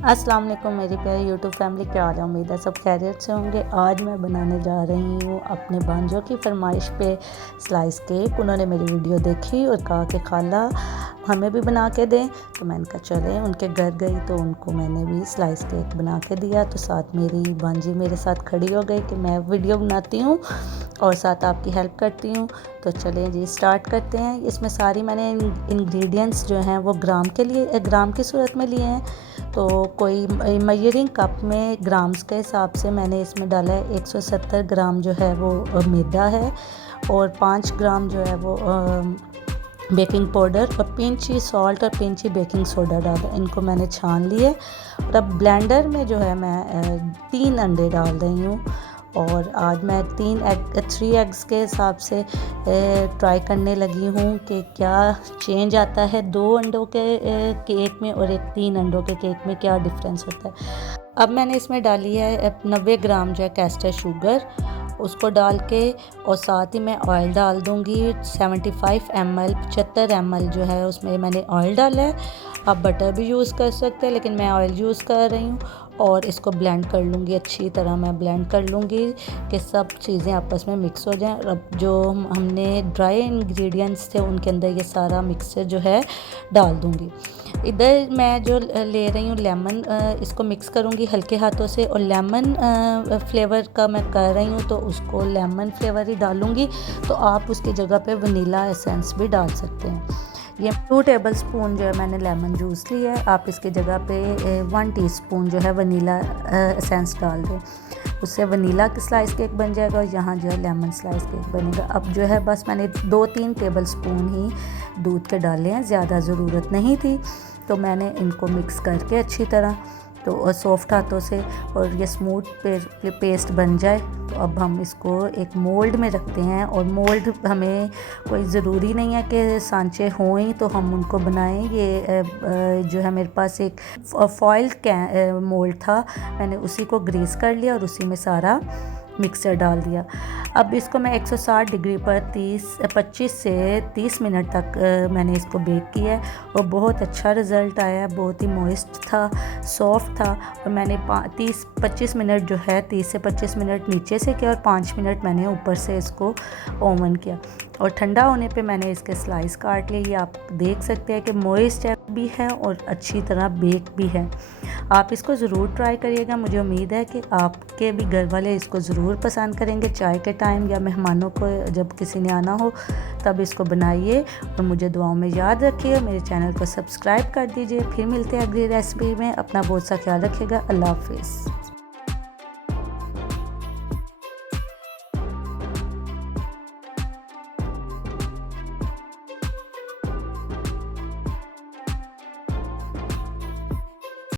अस्सलाम वालेकुम मेरी प्यारी यूट्यूब फैमिली, क्या हाल है। उम्मीद है सब खैरियत से होंगे। आज मैं बनाने जा रही हूँ अपने भांजों की फरमाइश पे स्लाइस केक। उन्होंने मेरी वीडियो देखी और कहा कि खाला हमें भी बना के दें, तो मैंने कहा चलें। उनके घर गई तो उनको मैंने भी स्लाइस केक बना के दिया। तो साथ मेरी भांजी मेरे साथ खड़ी हो गई कि मैं वीडियो बनाती हूँ और साथ आपकी हेल्प करती हूँ। तो चलें जी स्टार्ट करते हैं। इसमें सारी मैंने इंग्रेडिएंट्स जो हैं वो ग्राम की सूरत में लिए हैं। तो कोई मेजरिंग कप में ग्राम्स के हिसाब से मैंने इसमें डाला है 170 ग्राम जो है वो मैदा है, और 5 ग्राम जो है वो बेकिंग पाउडर, और पिंच ही सॉल्ट और पिंच ही बेकिंग सोडा डाला। इनको मैंने छान लिए और अब ब्लेंडर में जो है मैं 3 अंडे डाल रही हूँ। और आज मैं 3 एग्स के हिसाब से ट्राई करने लगी हूँ कि क्या चेंज आता है 2 अंडों के केक में और 3 अंडों के केक में, क्या डिफरेंस होता है। अब मैंने इसमें डाली है 90 ग्राम जो है कैस्टर शुगर, उसको डाल के, और साथ ही मैं ऑयल डाल दूँगी 75 ml 75 ml जो है उसमें मैंने ऑयल डाला है। आप बटर भी यूज़ कर सकते हैं, लेकिन मैं ऑयल यूज़ कर रही हूँ। और इसको ब्लेंड कर लूँगी, अच्छी तरह मैं ब्लेंड कर लूँगी कि सब चीज़ें आपस में मिक्स हो जाएं। और अब जो हमने ड्राई इंग्रेडिएंट्स थे उनके अंदर ये सारा मिक्सचर जो है डाल दूँगी। इधर मैं जो ले रही हूँ लेमन, इसको मिक्स करूँगी हल्के हाथों से, और लेमन फ्लेवर का मैं कर रही हूँ तो उसको लेमन फ्लेवर ही डालूँगी। तो आप उसकी जगह पे वनीला एसेंस भी डाल सकते हैं। ये 2 टेबल स्पून जो है मैंने लेमन जूस ली है। आप इसकी जगह पे 1 टीस्पून जो है वनीला एसेंस डाल दें, उससे वनीला का स्लाइस केक बन जाएगा और यहाँ जो है लेमन स्लाइस केक बनेगा। अब जो है बस मैंने 2-3 टेबल स्पून ही दूध के डाले हैं, ज़्यादा ज़रूरत नहीं थी। तो मैंने इनको मिक्स करके अच्छी तरह, तो सॉफ्ट हाथों से, और ये स्मूथ पेस्ट बन जाए। तो अब हम इसको एक मोल्ड में रखते हैं, और मोल्ड हमें कोई ज़रूरी नहीं है कि सांचे हों ही तो हम उनको बनाएं। ये जो है मेरे पास एक फॉइल मोल्ड था, मैंने उसी को ग्रीस कर लिया और उसी में सारा मिक्सचर डाल दिया। अब इसको मैं 160 डिग्री पर 25 से 30 मिनट तक मैंने इसको बेक किया है, और बहुत अच्छा रिज़ल्ट आया। बहुत ही मॉइस्ट था, सॉफ्ट था। और मैंने 30-25 मिनट जो है 30 से 25 मिनट नीचे से किया, और 5 मिनट मैंने ऊपर से इसको ओवन किया। और ठंडा होने पे मैंने इसके स्लाइस काट लिए। ये आप देख सकते हैं कि मॉइस्ट भी है और अच्छी तरह बेक भी है। आप इसको ज़रूर ट्राई करिएगा। मुझे उम्मीद है कि आपके भी घर वाले इसको ज़रूर पसंद करेंगे। चाय के टाइम या मेहमानों को जब किसी ने आना हो तब इसको बनाइए, और मुझे दुआओं में याद रखिए। मेरे चैनल को सब्सक्राइब कर दीजिए। फिर मिलते हैं अगली रेसिपी में। अपना बहुत सा ख्याल रखिएगा। अल्लाह हाफिज़।